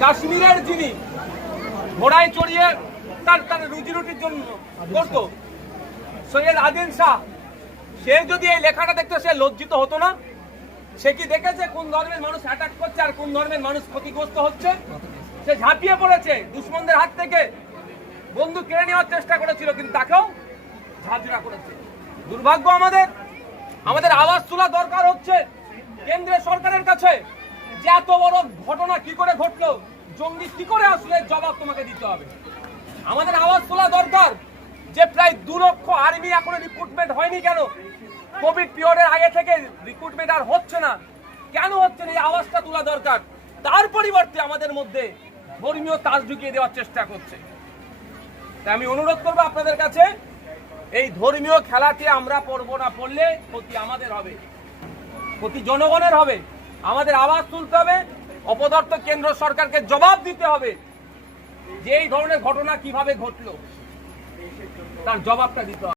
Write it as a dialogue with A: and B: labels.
A: কাশ্মীরের যিনি ঘোড়ায় চড়িয়ে তার তার রুজি রুটির জন্য করতো, সৈয়দ আদিল শাহ, সে যদি এই লেখাটা দেখতো, সে লজ্জিত হতো না। সে কি দেখেছে কোন ধর্মের মানুষ অ্যাটাক করছে আর কোন ধর্মের মানুষ ক্ষতিগ্রস্ত হচ্ছে? সে ঝাঁপিয়ে পড়েছে দুশ্মনদের হাত থেকে। বন্ধু কেড়ে নেওয়ার চেষ্টা করেছিল, কিন্তু তাকেও ঝাঁঝরা করেছে। দুর্ভাগ্য আমাদের। আমাদের আওয়াজ তোলা দরকার হচ্ছে। কেন্দ্রের সরকারের কাছে যে এত বড় ঘটনা কি করে ঘটলো? জঙ্গি কি করে আসলে জবাব তোমাকে দিতে হবে? আমাদের আওয়াজ তোলা দরকার যে প্রায় দু লক্ষ আর্মি এখনও রিক্রুটমেন্ট হয়নি কেন? কোভিড পিরিয়ডের আগে থেকে রিক্রুটমেন্ট আর হচ্ছে না। কেন হচ্ছে না? এই আওয়াজটা তোলা দরকার। তার পরিবর্তে আমাদের মধ্যে ধর্মীয় তাস ঢুকিয়ে দেওয়ার চেষ্টা করছে। তাই আমি অনুরোধ করব আপনাদের কাছে, এই ধর্মীয় খেলাতে আমরা পড়ব না পড়লে ক্ষতি আমাদের হবে, ক্ষতি জনগণের হবে। আমাদের আওয়াজ তুলতে হবে, অপদার্থ কেন্দ্র সরকারকে জবাব দিতে হবে যে এই ধরনের ঘটনা কীভাবে ঘটলো। তার জবাবটা দিতে হবে।